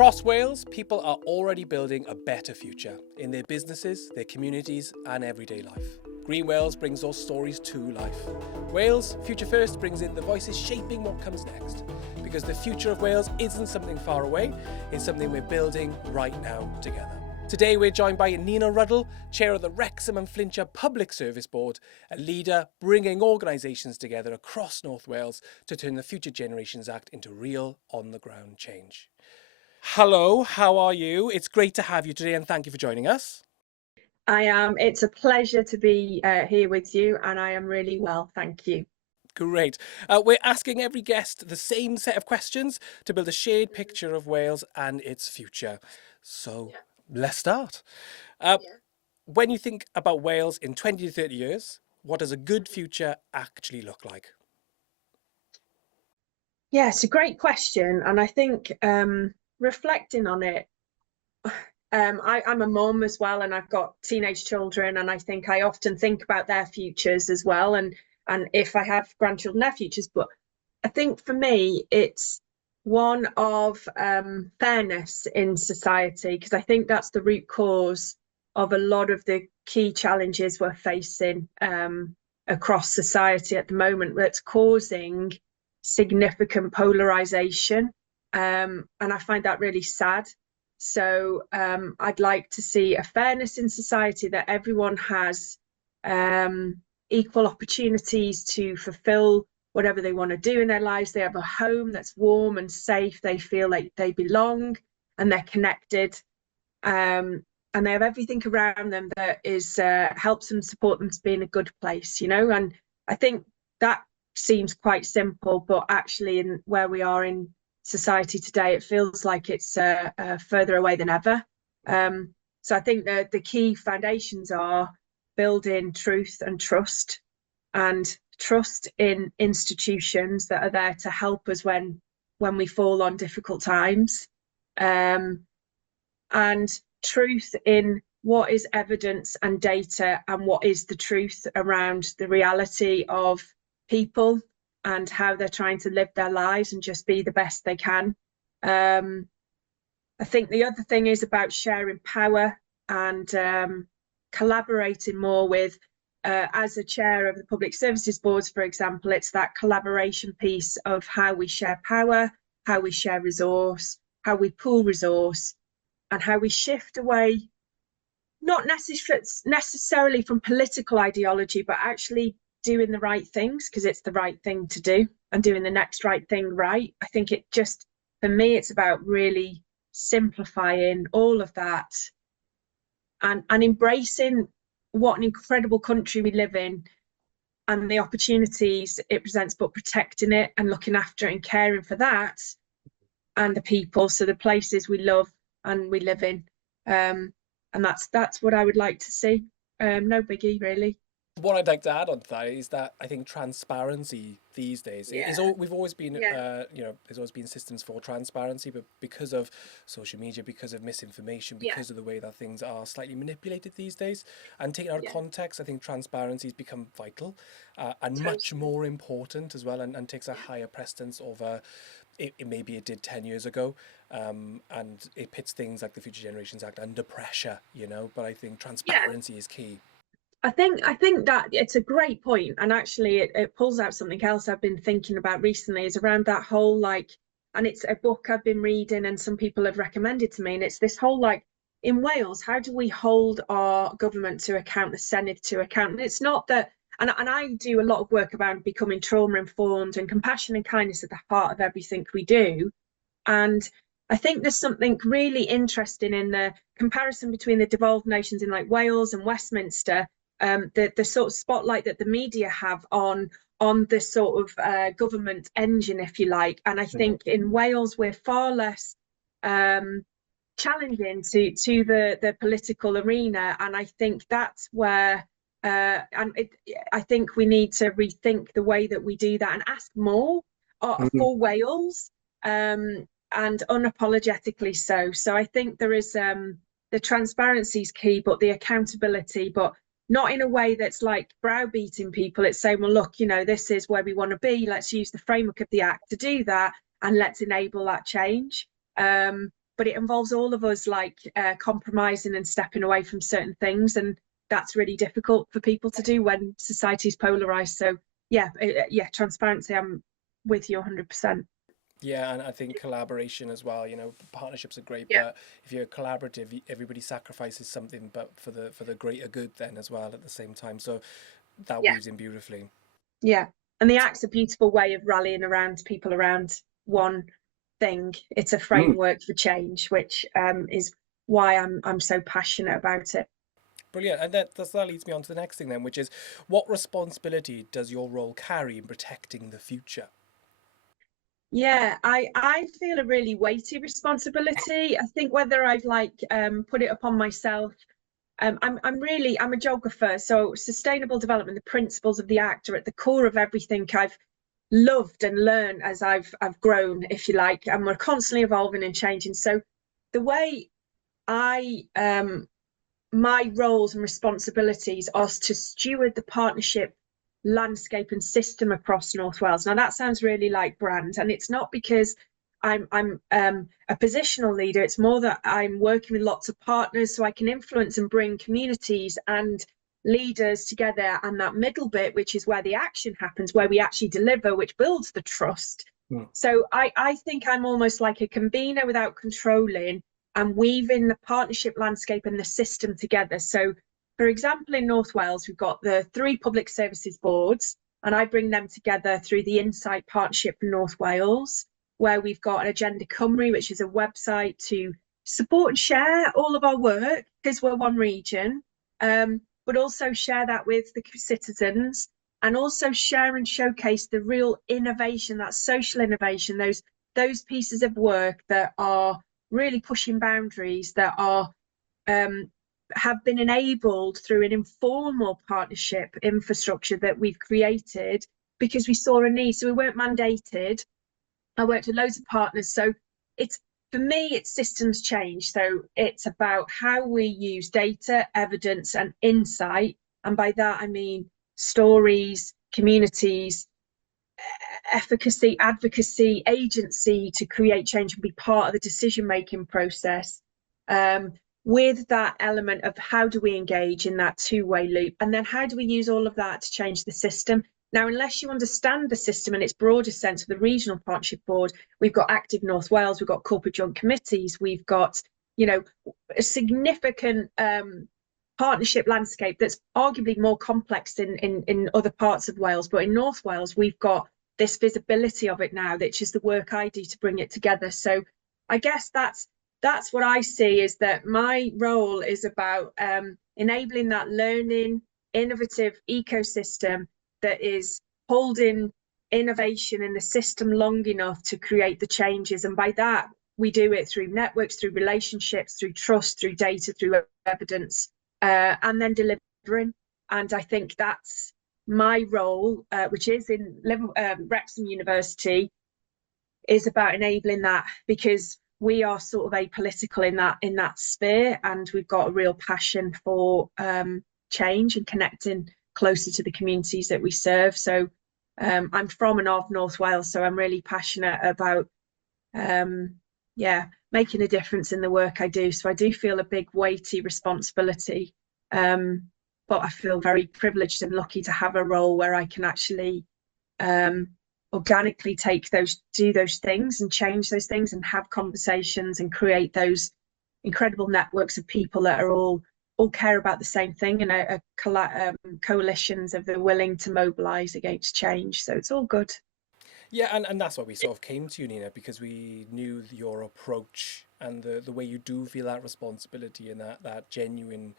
Across Wales, people are already building a better future in their businesses, their communities and everyday life. GreenWales brings those stories to life. Wales Future First brings in the voices shaping what comes next. Because the future of Wales isn't something far away, it's something we're building right now together. Today we're joined by Nina Ruddle, Chair of the Wrexham and Flintshire Public Service Board, a leader bringing organisations together across North Wales to turn the Future Generations Act into real on-the-ground change. Hello, how are you? It's great to have you today and thank you for joining us. I am. It's a pleasure to be here with you and I am really well, thank you. Great. We're asking every guest the same set of questions to build a shared picture of Wales and its future. So let's start. When you think about Wales in 20 to 30 years, what does a good future actually look like? Yeah, it's a great question. And I think reflecting on it, I'm a mum as well, and I've got teenage children, and I think I often think about their futures as well. And if I have grandchildren, their futures. But I think for me, it's one of fairness in society, because I think that's the root cause of a lot of the key challenges we're facing across society at the moment, that's causing significant polarization. And I find that really sad. So I'd like to see a fairness in society, that everyone has equal opportunities to fulfill whatever they want to do in their lives. They have a home that's warm and safe. They feel like they belong and they're connected. And they have everything around them that is helps them, support them to be in a good place, you know. And I think that seems quite simple, but actually in where we are in society today, it feels like it's further away than ever. So I think that the key foundations are building truth and trust in institutions that are there to help us when we fall on difficult times, and truth in what is evidence and data and what is the truth around the reality of people and how they're trying to live their lives and just be the best they can. I think the other thing is about sharing power and collaborating more with, as a chair of the public services boards, for example, it's that collaboration piece of how we share power, how we share resource, how we pool resource, and how we shift away, not necessarily from political ideology, but actually doing the right things because it's the right thing to do, and doing the next right thing right. I think it just, for me, it's about really simplifying all of that and embracing what an incredible country we live in and the opportunities it presents, but protecting it and looking after it and caring for that and the people, so the places we love and we live in. And that's what I would like to see. No biggie, really. What I'd like to add on to that is that I think transparency these days we've always been there's always been systems for transparency, but because of social media, because of misinformation, because of the way that things are slightly manipulated these days and taken out of context, I think transparency has become vital and much more important as well, and takes a higher precedence over maybe it did 10 years ago, and it puts things like the Future Generations Act under pressure, you know. But I think transparency is key. I think that it's a great point, and actually it pulls out something else I've been thinking about recently, is around that whole, like, and it's a book I've been reading and some people have recommended to me, and it's this whole, like, in Wales, how do we hold our government to account, the Senedd to account? And it's not that, and I do a lot of work about becoming trauma informed, and compassion and kindness at the heart of everything we do. And I think there's something really interesting in the comparison between the devolved nations in like Wales and Westminster, the sort of spotlight that the media have on this sort of government engine, if you like. And I think in Wales we're far less challenging to the political arena, and I think that's where I think we need to rethink the way that we do that and ask more for Wales, and unapologetically so. So I think there is the transparency is key, but the accountability, but not in a way that's like browbeating people. It's saying, well, look, you know, this is where we want to be. Let's use the framework of the Act to do that, and let's enable that change. but it involves all of us like compromising and stepping away from certain things, and that's really difficult for people to do when society's polarized. So yeah, transparency, I'm with you 100%. Yeah, and I think collaboration as well. You know, partnerships are great, Yeah, but if you're collaborative, everybody sacrifices something, but for the greater good then as well at the same time. So that yeah, weaves in beautifully. yeah. And the act's a beautiful way of rallying around people around one thing. It's a Mm. framework for change, which is why I'm so passionate about it. Brilliant. And that leads me on to the next thing then, which is what responsibility does your role carry in protecting the future? Yeah, I feel a really weighty responsibility. I think whether I've like put it upon myself, I'm a geographer, so sustainable development, the principles of the act are at the core of everything I've loved and learned as I've grown, if you like, and we're constantly evolving and changing. So the way I my roles and responsibilities are to steward the partnership landscape and system across North Wales. Now that sounds really like brand, and it's not because I'm a positional leader. It's more that I'm working with lots of partners so I can influence and bring communities and leaders together, and that middle bit, which is where the action happens, where we actually deliver, which builds the trust. Mm. So I think I'm almost like a convener without controlling, and weaving the partnership landscape and the system together. So, for example, in North Wales, we've got the 3 public services boards, and I bring them together through the Insight Partnership for North Wales, where we've got an Agenda Cymru, which is a website to support and share all of our work because we're one region, but also share that with the citizens, and also share and showcase the real innovation, that social innovation, those pieces of work that are really pushing boundaries, that are have been enabled through an informal partnership infrastructure that we've created because we saw a need. So we weren't mandated. I worked with loads of partners. So it's, for me, it's systems change. So it's about how we use data, evidence, and insight. And by that, I mean stories, communities, efficacy, advocacy, agency to create change and be part of the decision-making process, with that element of how do we engage in that two-way loop, and then how do we use all of that to change the system. Now, unless you understand the system in its broader sense of the regional partnership board, we've got active North Wales, we've got corporate joint committees, we've got, you know, a significant partnership landscape that's arguably more complex in other parts of Wales, but in North Wales we've got this visibility of it now, which is the work I do to bring it together. So I guess that's what I see, is that my role is about enabling that learning, innovative ecosystem that is holding innovation in the system long enough to create the changes. And by that, we do it through networks, through relationships, through trust, through data, through evidence, and then delivering. And I think that's my role, which is in Wrexham University, is about enabling that, because we are sort of apolitical in that sphere, and we've got a real passion for change and connecting closer to the communities that we serve. So I'm from and of North Wales, so I'm really passionate about making a difference in the work I do. So I do feel a big weighty responsibility, but I feel very privileged and lucky to have a role where I can actually organically do those things and change those things and have conversations and create those incredible networks of people that are all care about the same thing, and coalitions of the willing to mobilize against change. So it's all good. Yeah, and that's why we sort of came to you, Nina, because we knew your approach and the way you do feel that responsibility and that genuine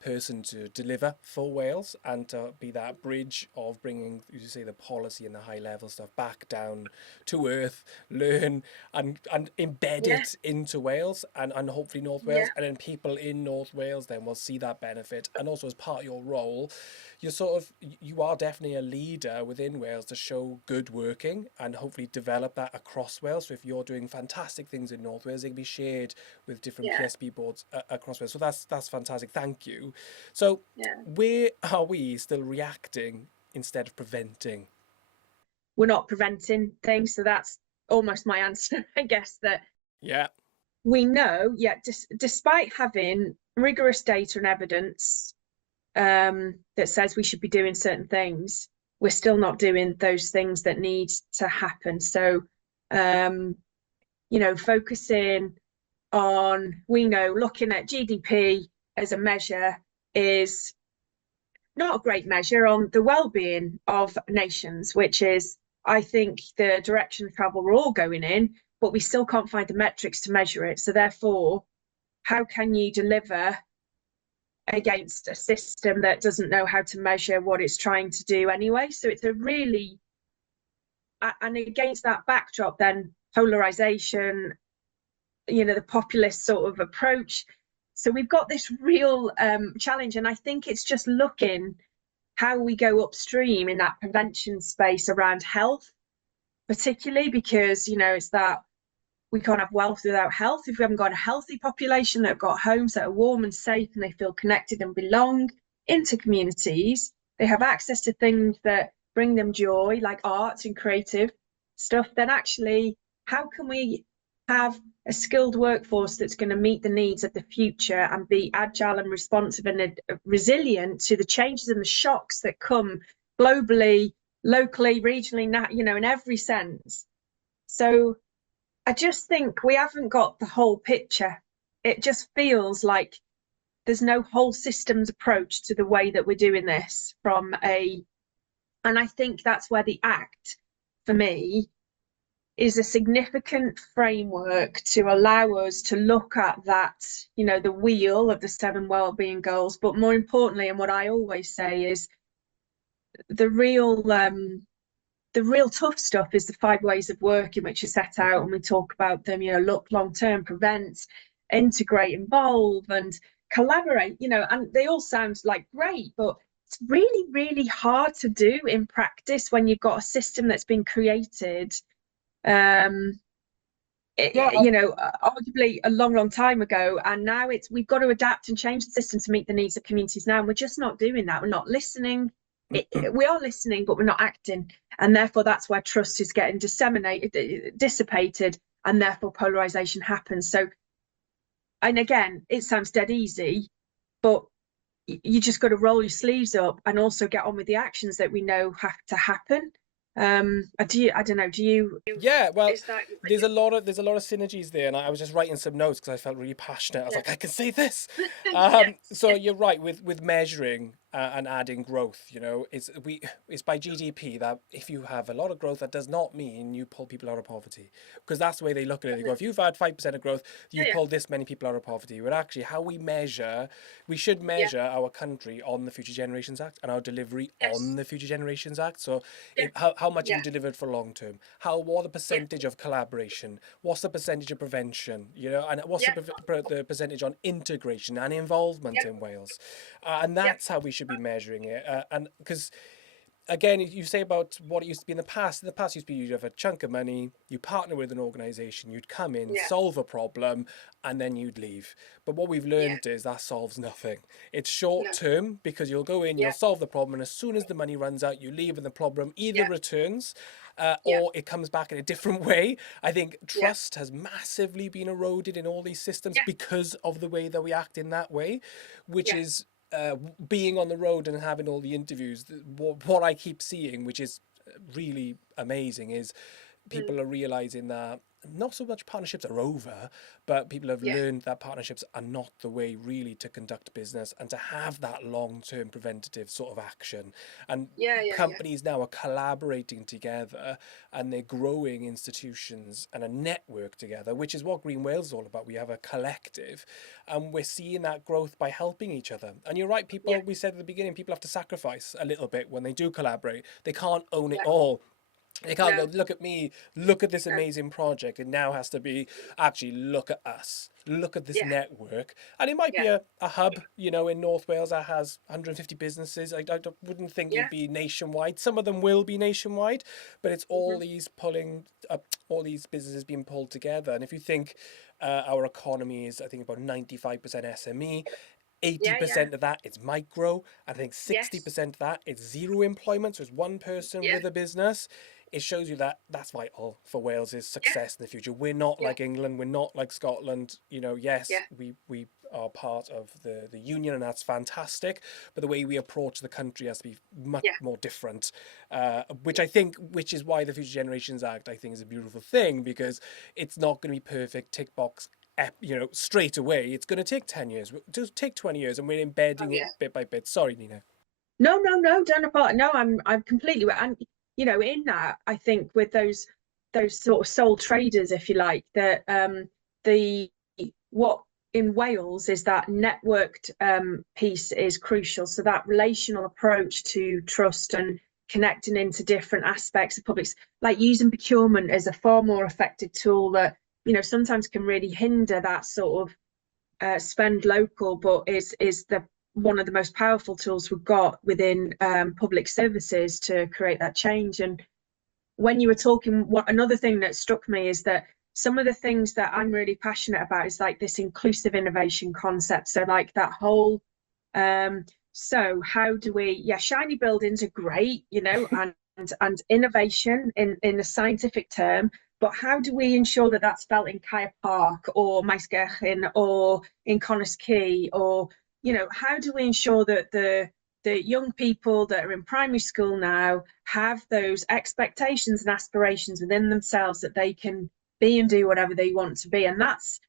person to deliver for Wales and to be that bridge of bringing, as you say, the policy and the high level stuff back down to earth, learn and embed Yeah, it into Wales and hopefully North yeah, Wales, and then people in North Wales then will see that benefit. And also as part of your role, you are definitely a leader within Wales to show good working and hopefully develop that across Wales. So if you're doing fantastic things in North Wales, they can be shared with different yeah, PSB boards across Wales. So that's fantastic. Thank you. So yeah. where are we still reacting instead of preventing? We're not preventing things, so that's almost my answer. I guess that Yeah. we know, despite having rigorous data and evidence that says we should be doing certain things, we're still not doing those things that need to happen. So, focusing on, looking at GDP as a measure is not a great measure on the well-being of nations, which is, I think, the direction of travel we're all going in, but we still can't find the metrics to measure it. So therefore, how can you deliver against a system that doesn't know how to measure what it's trying to do anyway? So it's a really, and against that backdrop, then polarization, the populist sort of approach. So we've got this real challenge, and I think it's just looking how we go upstream in that prevention space around health, particularly because, it's that we can't have wealth without health. If we haven't got a healthy population that have got homes that are warm and safe and they feel connected and belong into communities, they have access to things that bring them joy, like art and creative stuff, then actually, how can we have a skilled workforce that's going to meet the needs of the future and be agile and responsive and resilient to the changes and the shocks that come globally, locally, regionally, in every sense? So I just think we haven't got the whole picture. It just feels like there's no whole systems approach to the way that we're doing this and I think that's where the Act, for me, is a significant framework to allow us to look at that, the wheel of the 7 wellbeing goals, but more importantly, and what I always say is the real tough stuff is the 5 ways of working, which are set out, and we talk about them, look long term, prevent, integrate, involve, and collaborate, and they all sound like great, but it's really, really hard to do in practice when you've got a system that's been created arguably a long time ago, and now we've got to adapt and change the system to meet the needs of communities now, and we're just not doing that. We're not listening. We are listening, but we're not acting, and therefore that's where trust is getting dissipated, and therefore polarization happens. So, and again, it sounds dead easy, but you just got to roll your sleeves up and also get on with the actions that we know have to happen. I don't know, do you? Yeah, well, there's a lot of synergies there, and I was just writing some notes because I felt really passionate. I was like, I can say this. So you're right with measuring and adding growth. It's by GDP that if you have a lot of growth, that does not mean you pull people out of poverty, because that's the way they look at it. They go, if you've had 5% of growth, you pulled this many people out of poverty. But actually, how we should measure our country on the Future Generations Act and our delivery on the Future Generations Act. So how much have you delivered for long term? What the percentage of collaboration? What's the percentage of prevention? And what's the percentage on integration and involvement in Wales? And that's how we should be measuring it. And because, again, you say about what it used to be in the past. In the past, it used to be you'd have a chunk of money, you partner with an organisation, you'd come in, solve a problem, and then you'd leave. But what we've learned is that solves nothing. It's short term, because you'll go in, you'll solve the problem, and as soon as the money runs out, you leave, and the problem either returns or it comes back in a different way. I think trust has massively been eroded in all these systems because of the way that we act in that way, which is being on the road and having all the interviews. What I keep seeing, which is really amazing, is people are realizing that not so much partnerships are over, but people have learned that partnerships are not the way really to conduct business and to have that long-term preventative sort of action. And companies now are collaborating together, and they're growing institutions and a network together, which is what GreenWales is all about. We have a collective, and we're seeing that growth by helping each other. And you're right, people, we said at the beginning, people have to sacrifice a little bit when they do collaborate. They can't own it all. They can't go, look at me, look at this amazing project. It now has to be, actually, look at us, look at this network. And it might be a hub, in North Wales that has 150 businesses. I wouldn't think it'd be nationwide. Some of them will be nationwide, but it's all these pulling up, all these businesses being pulled together. And if you think our economy is, I think, about 95% SME, 80% of that is micro. I think 60% of that is zero employment. So it's one person with a business. it shows you that that's vital for Wales's success in the future. We're not like England, we're not like Scotland. You know, yes, we are part of the union, and that's fantastic. But the way we approach the country has to be much more different, which is why the Future Generations Act, I think, is a beautiful thing, because it's not going to be perfect tick box, straight away. It's going to take 10 years, just take 20 years, and we're embedding it bit by bit. Sorry, Nina. No, don't apart. No, I'm completely right. And in that, I think with those sort of sole traders, if you like, that the what in Wales is that networked piece is crucial. So that relational approach to trust and connecting into different aspects of public, like using procurement as a far more effective tool that sometimes can really hinder that sort of spend local, but is the one of the most powerful tools we've got within public services to create that change. And when you were talking, another thing that struck me is that some of the things that I'm really passionate about is like this inclusive innovation concept. So like that whole so how do we shiny buildings are great, and innovation in a scientific term, but how do we ensure that that's felt in Kaya Park or Maesgechin or in Connors Quay, or how do we ensure that the young people that are in primary school now have those expectations and aspirations within themselves that they can be and do whatever they want to be? And that's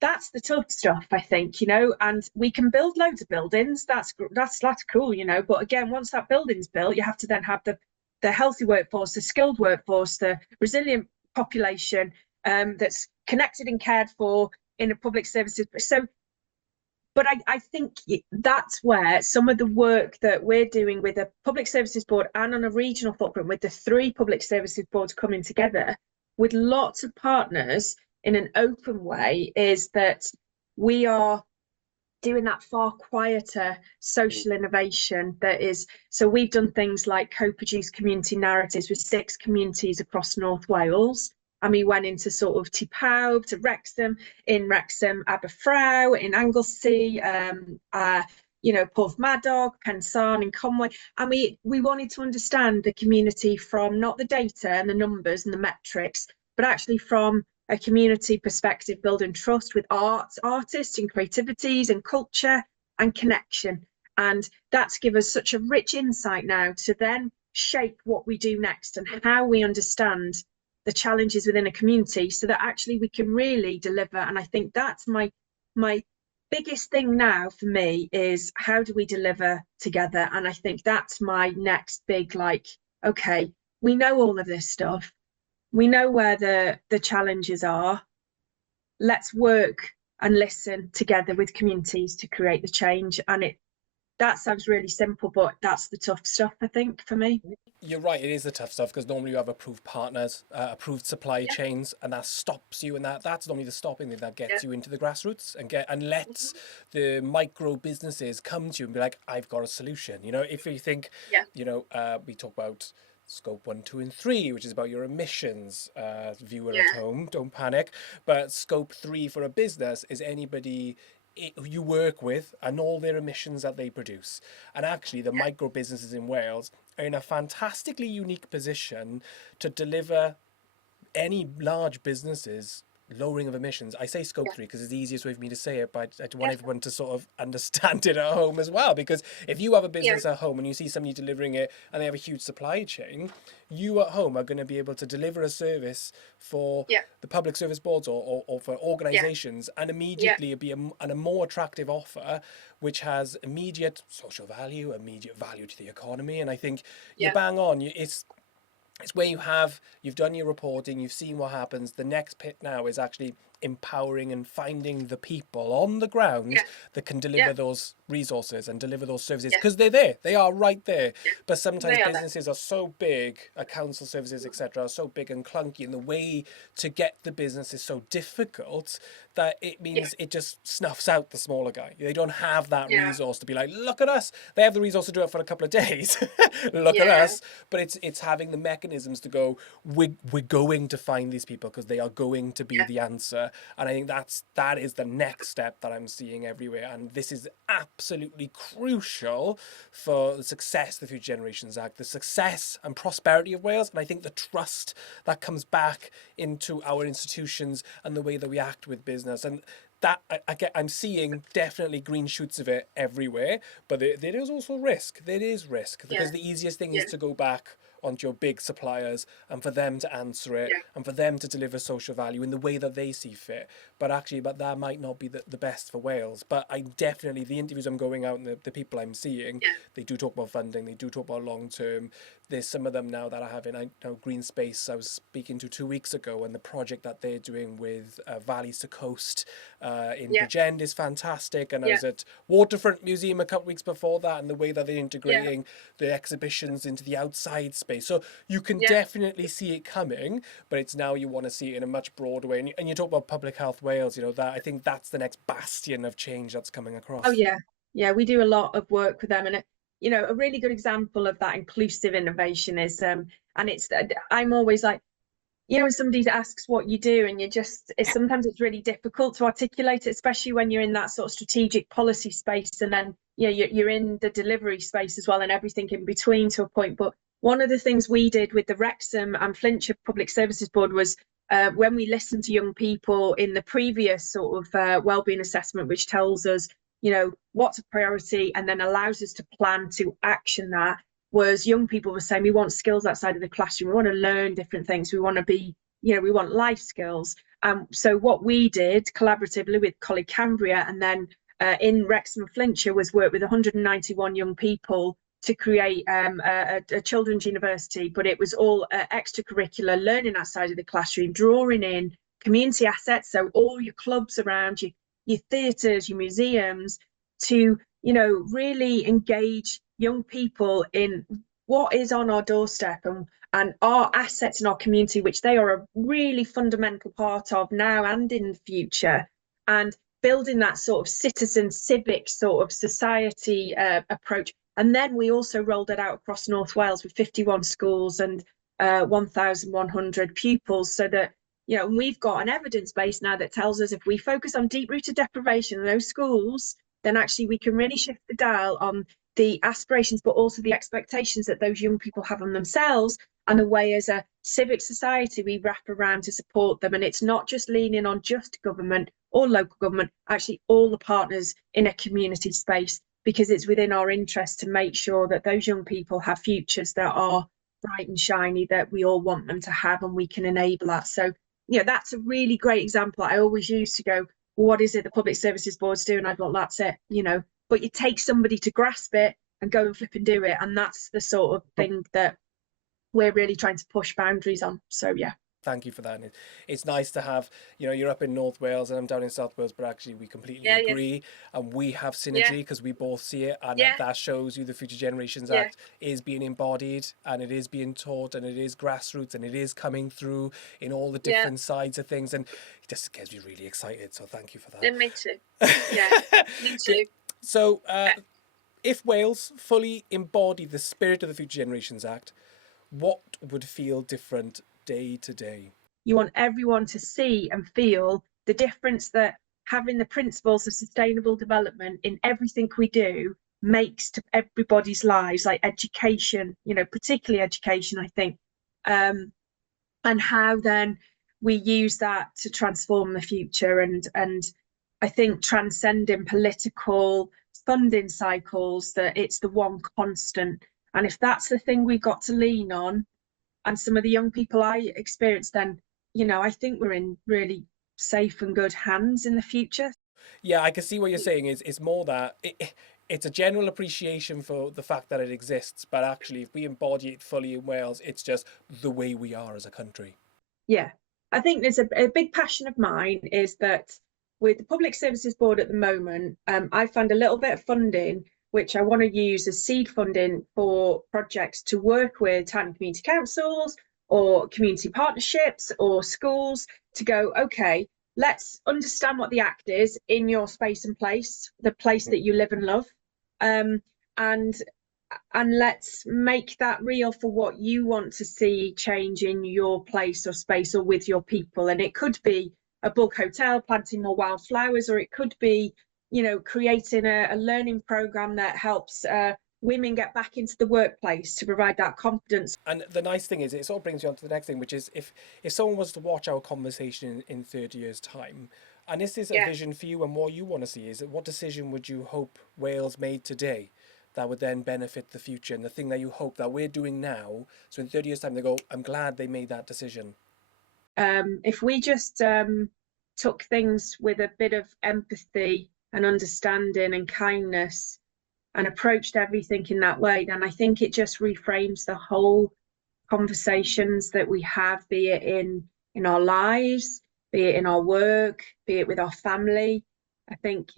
the tough stuff, I think, and we can build loads of buildings. That's cool, but again, once that building's built, you have to then have the healthy workforce, the skilled workforce, the resilient population that's connected and cared for in a public services. So but I think that's where some of the work that we're doing with a public services board and on a regional footprint, with the 3 public services boards coming together with lots of partners in an open way, is that we are doing that far quieter social innovation that is. So we've done things like co-produced community narratives with 6 communities across North Wales. And we went into sort of Tipawb to Wrexham, in Wrexham, Aberfraw, in Anglesey, Porthmadog, Pensarn, and Conway. And we wanted to understand the community from not the data and the numbers and the metrics, but actually from a community perspective, building trust with artists and creativities and culture and connection. And that's given us such a rich insight now to then shape what we do next and how we understand the challenges within a community, so that actually we can really deliver. And I think that's my biggest thing now for me, is how do we deliver together? And I think that's my next big, okay, we know all of this stuff, we know where the challenges are, let's work and listen together with communities to create the change. And that sounds really simple, but that's the tough stuff, I think, for me. You're right, it is the tough stuff, because normally you have approved partners, approved supply chains, and that stops you, and that's normally the stopping thing that gets you into the grassroots and lets the micro businesses come to you and be like, I've got a solution. If you think, we talk about Scope 1, 2, and 3, which is about your emissions. Viewer at home, don't panic. But Scope 3 for a business is anybody you work with and all their emissions that they produce. And actually, the micro businesses in Wales are in a fantastically unique position to deliver any large businesses lowering of emissions. I say Scope 3 because it's the easiest way for me to say it, but I want everyone to sort of understand it at home as well. Because if you have a business at home and you see somebody delivering it and they have a huge supply chain, you at home are going to be able to deliver a service for the public service boards or for organisations, and immediately it'd be a more attractive offer, which has immediate social value, immediate value to the economy. And I think you're bang on. It's where you've done your reporting, you've seen what happens. The next bit now is actually empowering and finding the people on the ground that can deliver those resources and deliver those services, because they're there, they are right there. But sometimes businesses are so big, council services, etc., are so big and clunky, and the way to get the business is so difficult that it means it just snuffs out the smaller guy. They don't have that resource to be like, look at us. They have the resource to do it for a couple of days. Look at us. But it's having the mechanisms to go, we're going to find these people because they are going to be the answer. And I think that is the next step that I'm seeing everywhere. And this is absolutely crucial for the success of the Future Generations Act, the success and prosperity of Wales. And I think the trust that comes back into our institutions and the way that we act with business. And that I'm seeing definitely green shoots of it everywhere, but there is also risk. There is risk because the easiest thing is to go back onto your big suppliers and for them to answer it and for them to deliver social value in the way that they see fit. But that might not be the best for Wales. But I definitely, the interviews I'm going out and the people I'm seeing, they do talk about funding, they do talk about long term. There's some of them now that are having, I know Green Space I was speaking to 2 weeks ago, and the project that they're doing with Valleys to Coast in Bridgend is fantastic. And I was at Waterfront Museum a couple of weeks before that, and the way that they're integrating the exhibitions into the outside space. So you can definitely see it coming, but it's now you want to see it in a much broader way. And you talk about Public Health Wales, that I think that's the next bastion of change that's coming across. Oh yeah, we do a lot of work with them, and a really good example of that inclusive innovation is and it's I'm always like, when somebody asks what you do, and sometimes it's really difficult to articulate it, especially when you're in that sort of strategic policy space, and then you're in the delivery space as well, and everything in between to a point. But one of the things we did with the Wrexham and Flintshire Public Services Board was when we listened to young people in the previous sort of wellbeing assessment, which tells us what's a priority and then allows us to plan to action that, was young people were saying we want skills outside of the classroom, we want to learn different things, we want to be, we want life skills. So what we did collaboratively with colleague Cambria and then in Wrexham and Flintshire was work with 191 young people to create a children's university, but it was all extracurricular learning outside of the classroom, drawing in community assets, so all your clubs around you, your theatres, your museums, to really engage young people in what is on our doorstep and our assets in our community, which they are a really fundamental part of now and in the future, and building that sort of citizen civic sort of society approach. And then we also rolled it out across North Wales with 51 schools and 1,100 pupils, so that we've got an evidence base now that tells us if we focus on deep-rooted deprivation in those schools, then actually we can really shift the dial on the aspirations, but also the expectations that those young people have on themselves, and the way as a civic society we wrap around to support them. And it's not just leaning on just government or local government, actually all the partners in a community space, because it's within our interest to make sure that those young people have futures that are bright and shiny, that we all want them to have, and we can enable that. So that's a really great example I always use to go, well, what is it the public services boards do? And I thought, that's it, but you take somebody to grasp it and go and flip and do it. And that's the sort of thing that we're really trying to push boundaries on. So thank you for that. And it's nice to have, you're up in North Wales and I'm down in South Wales, but actually we completely agree and we have synergy because we both see it, and that shows you the Future Generations Act is being embodied and it is being taught and it is grassroots and it is coming through in all the different sides of things, and it just gets me really excited. So thank you for that. Yeah, me too. Me too. So if Wales fully embodied the spirit of the Future Generations Act, what would feel different day to day? You want everyone to see and feel the difference that having the principles of sustainable development in everything we do makes to everybody's lives, like education, particularly education, I think, and how then we use that to transform the future. And I think transcending political funding cycles, that it's the one constant. And if that's the thing we've got to lean on, and some of the young people I experience, then, I think we're in really safe and good hands in the future. Yeah, I can see what you're saying. It's more that it's a general appreciation for the fact that it exists, but actually if we embody it fully in Wales, it's just the way we are as a country. Yeah, I think there's a big passion of mine is that with the Public Services Board at the moment, I found a little bit of funding which I want to use as seed funding for projects to work with town and community councils or community partnerships or schools to go, okay, let's understand what the Act is in your space and place, the place that you live and love, and let's make that real for what you want to see change in your place or space or with your people. And it could be a bulk hotel, planting more wildflowers, or it could be, you know, creating a learning program that helps women get back into the workplace to provide that confidence. And the nice thing is, it sort of brings you on to the next thing, which is if someone was to watch our conversation in 30 years' time, and this is a Yeah. vision for you and what you want to see, is it, what decision would you hope Wales made today that would then benefit the future, and the thing that you hope that we're doing now, so in 30 years' time they go, I'm glad they made that decision? If we just took things with a bit of empathy and understanding and kindness and approached everything in that way, then I think it just reframes the whole conversations that we have, be it in our lives, be it in our work, be it with our family. I think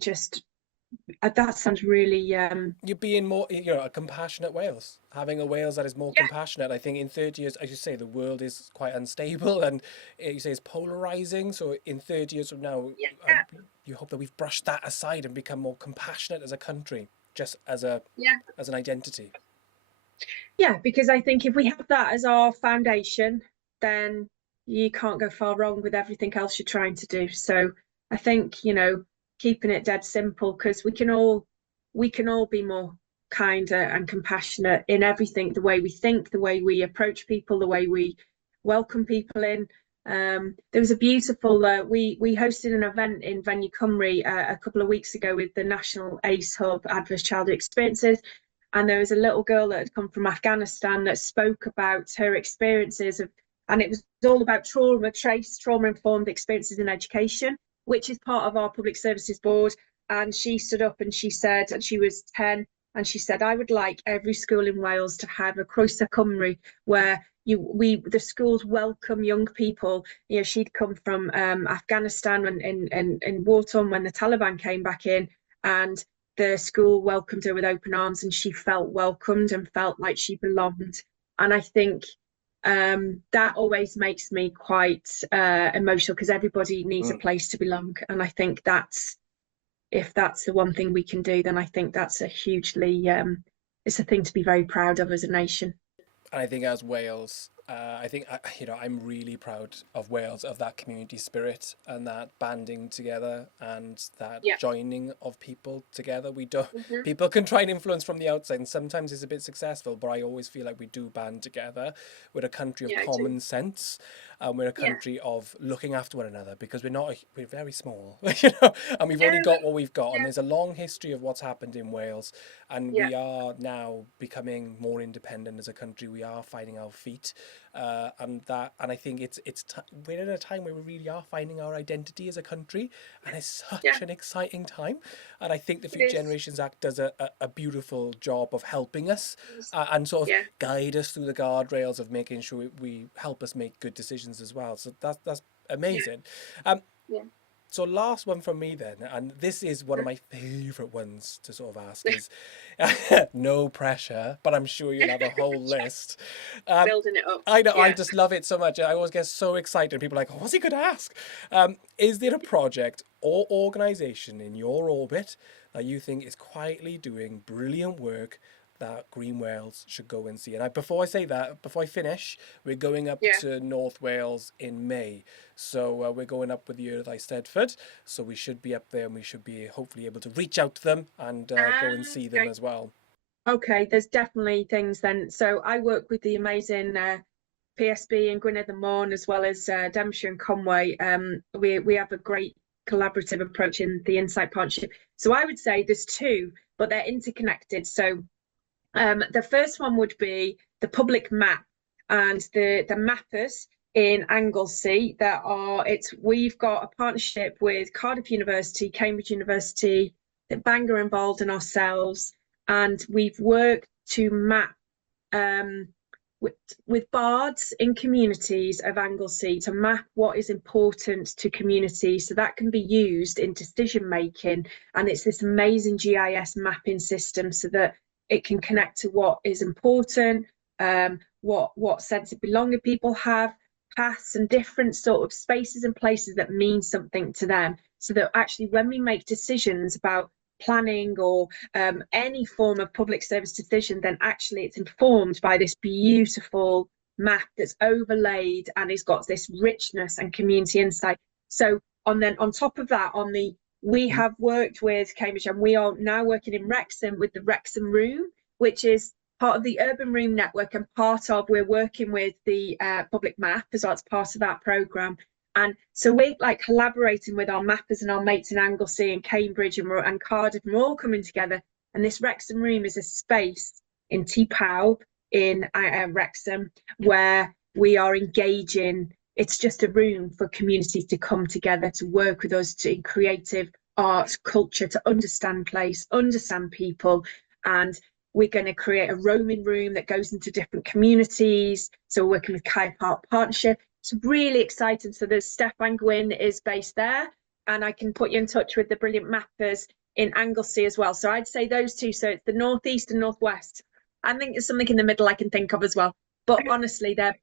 just that sounds really You're being more, you know, a compassionate Wales, having a Wales that is more yeah, compassionate. I think in 30 years, as you say, the world is quite unstable, and you say it's polarizing. So in 30 years from now, yeah, you hope that we've brushed that aside and become more compassionate as a country, just as a yeah. as an identity. Yeah, because I think if we have that as our foundation, then you can't go far wrong with everything else you're trying to do. So I think, you know, keeping it dead simple, because we can all be more kinder and compassionate in everything, the way we think, the way we approach people, the way we welcome people in. There was a beautiful we hosted an event in Venue Cymru a couple of weeks ago with the National ACE Hub Adverse Childhood Experiences, and there was a little girl that had come from Afghanistan that spoke about her experiences of, and it was all about trauma informed experiences in education, which is part of our public services board. And she stood up and she said, and she was 10, and she said, I would like every school in Wales to have a Croeso Cymru, where the schools welcome young people. You know, she'd come from Afghanistan and in wartime when the Taliban came back in, and the school welcomed her with open arms, and she felt welcomed and felt like she belonged. And I think that always makes me quite emotional, because everybody needs a place to belong. And I think if that's the one thing we can do, then I think that's a hugely it's a thing to be very proud of as a nation. And I think as Wales, I think you know, I'm really proud of Wales, of that community spirit and that banding together and that Yeah. joining of people together. We don't Mm-hmm. People can try and influence from the outside, and sometimes it's a bit successful. But I always feel like we do band together. We're a country of Yeah, I do. common sense, and we're a Yeah. country of looking after one another, because we're very small, you know, and we've only Yeah. got what we've got. And Yeah. there's a long history of what's happened in Wales, and Yeah. we are now becoming more independent as a country. We are finding our feet, and I think we're in a time where we really are finding our identity as a country, and it's Yeah. such an exciting time. And I think the It Future is. Generations Act does a beautiful job of helping us, and sort of Yeah. guide us through the guardrails of making sure we help us make good decisions as well. So that's Yeah. amazing. Um, Yeah. so last one from me then, and this is one of my favourite ones to sort of ask, is no pressure, but I'm sure you'll have a whole list. Um, Building it up. I know, I Yeah. just love it so much. I always get so excited. People are like, oh, what's he going to ask? Is there a project or organisation in your orbit that you think is quietly doing brilliant work that GreenWales should go and see? And before I finish, we're going up Yeah. to North Wales in May. So we're going up with you at Eisteddfod. So we should be up there, and we should be hopefully able to reach out to them and go and see them Okay. as well. Okay, there's definitely things then. So I work with the amazing PSB in Gwynedd and Morn, as well as Devonshire and Conway. We have a great collaborative approach in the Insight Partnership. So I would say there's two, but they're interconnected. So the first one would be the public map, and the mappers in Anglesey we've got a partnership with Cardiff University, Cambridge University, that Bangor involved, and ourselves, and we've worked to map um, with bards in communities of Anglesey, to map what is important to communities, so that can be used in decision making. And it's this amazing GIS mapping system, so that it can connect to what is important, what sense of belonging people have, paths and different sort of spaces and places that mean something to them, so that actually when we make decisions about planning or any form of public service decision, then actually it's informed by this beautiful map that's overlaid and has got this richness and community insight. So on top of that, we have worked with Cambridge, and we are now working in Wrexham with the Wrexham Room, which is part of the Urban Room Network, and we're working with the public map as well as part of that programme. And so we're like collaborating with our mappers and our mates in Anglesey and Cambridge and Cardiff, and we're all coming together. And this Wrexham Room is a space in T-Pow in Wrexham where we are engaging. It's just a room for communities to come together, to work with us, to in creative art, culture, to understand place, understand people. And we're going to create a roaming room that goes into different communities. So we're working with Kaya Park Partnership. It's really exciting. So there's Stefan Gwynn is based there, and I can put you in touch with the brilliant mappers in Anglesey as well. So I'd say those two. So it's the northeast and northwest. I think there's something in the middle I can think of as well. But honestly, they're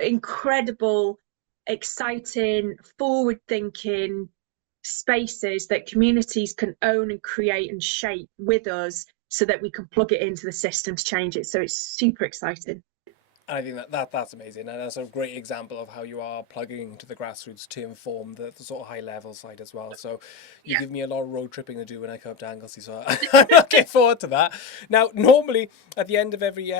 incredible, exciting, forward-thinking spaces that communities can own and create and shape with us, so that we can plug it into the system to change it. So it's super exciting. I think that's amazing, and that's a great example of how you are plugging into the grassroots to inform the sort of high level side as well. So you give me a lot of road tripping to do when I come up to Anglesey, so I'm looking forward to that. Now, normally at the end of every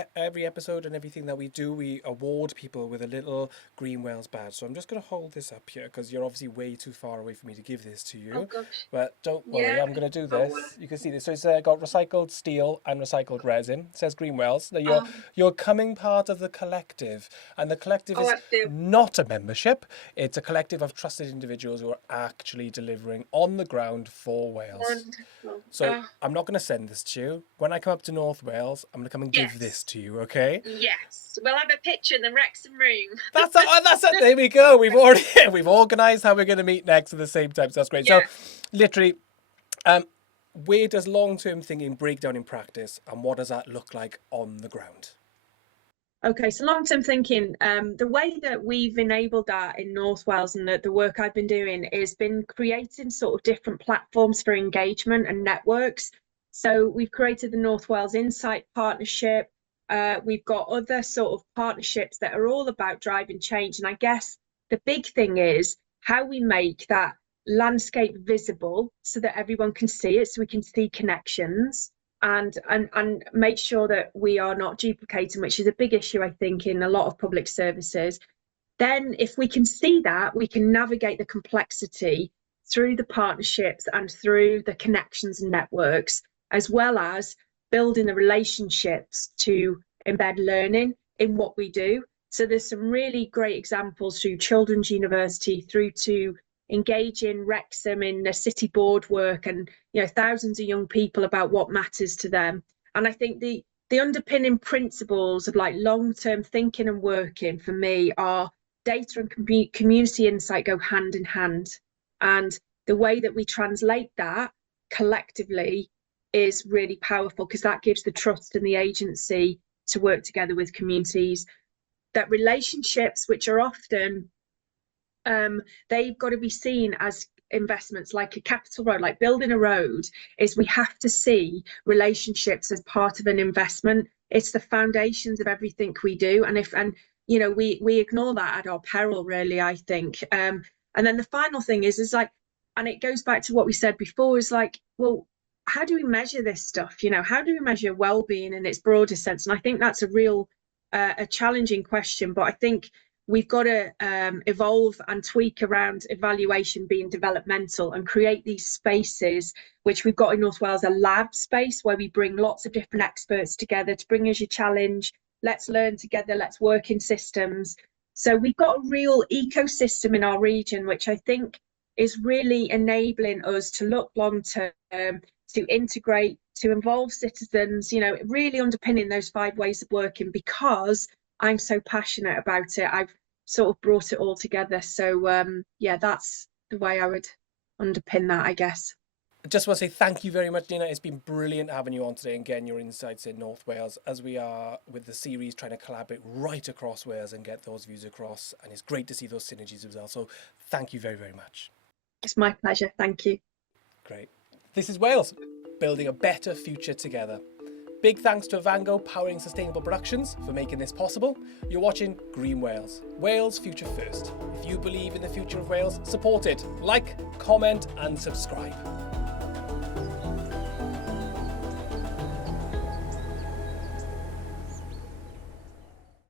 episode and everything that we do, we award people with a little GreenWales badge. So I'm just going to hold this up here because you're obviously way too far away for me to give this to you. Oh, gosh. But don't worry, I'm going to do this. You can see this. So it's got recycled steel and recycled resin. It says GreenWales. Now you're coming part of the collective, and the collective is not a membership. It's a collective of trusted individuals who are actually delivering on the ground for Wales. Wonderful. So I'm not going to send this to you. When I come up to North Wales, I'm going to come and give this to you, okay? Yes, we'll have a picture in the Wrexham Room. That's it. There we go. We've organised how we're going to meet next at the same time. So that's great. Yeah. So literally, where does long-term thinking break down in practice, and what does that look like on the ground? Okay, so long-term thinking, the way that we've enabled that in North Wales, and the work I've been doing, is been creating sort of different platforms for engagement and networks. So we've created the North Wales Insight Partnership. We've got other sort of partnerships that are all about driving change. And I guess the big thing is how we make that landscape visible so that everyone can see it, so we can see connections. And make sure that we are not duplicating, which is a big issue, I think, in a lot of public services. Then if we can see that, we can navigate the complexity through the partnerships and through the connections and networks, as well as building the relationships to embed learning in what we do. So there's some really great examples through Children's University, through to engaging Wrexham in the city board work, and thousands of young people about what matters to them. And I think the underpinning principles of like long-term thinking and working for me are data and community insight go hand in hand, and the way that we translate that collectively is really powerful, because that gives the trust and the agency to work together with communities. That relationships, which are often they've got to be seen as investments, like a capital road, like building a road, is we have to see relationships as part of an investment. It's the foundations of everything we do, and we ignore that at our peril, really, I think. And then the final thing is like, and it goes back to what we said before, is like, well, how do we measure this stuff? How do we measure well-being in its broadest sense? And I think that's a real a challenging question, but I think we've got to evolve and tweak around evaluation being developmental, and create these spaces, which we've got in North Wales, a lab space where we bring lots of different experts together to bring us your challenge. Let's learn together, let's work in systems. So we've got a real ecosystem in our region, which I think is really enabling us to look long term, to integrate, to involve citizens, really underpinning those 5 ways of working, because I'm so passionate about it. I've sort of brought it all together. So that's the way I would underpin that, I guess. I just want to say thank you very much, Nina. It's been brilliant having you on today and getting your insights in North Wales, as we are with the series trying to collaborate right across Wales and get those views across. And it's great to see those synergies as well. So thank you very, very much. It's my pleasure. Thank you. Great. This is Wales, building a better future together. Big thanks to Avango Powering Sustainable Productions for making this possible. You're watching GreenWales, Wales Future First. If you believe in the future of Wales, support it. Like, comment and subscribe.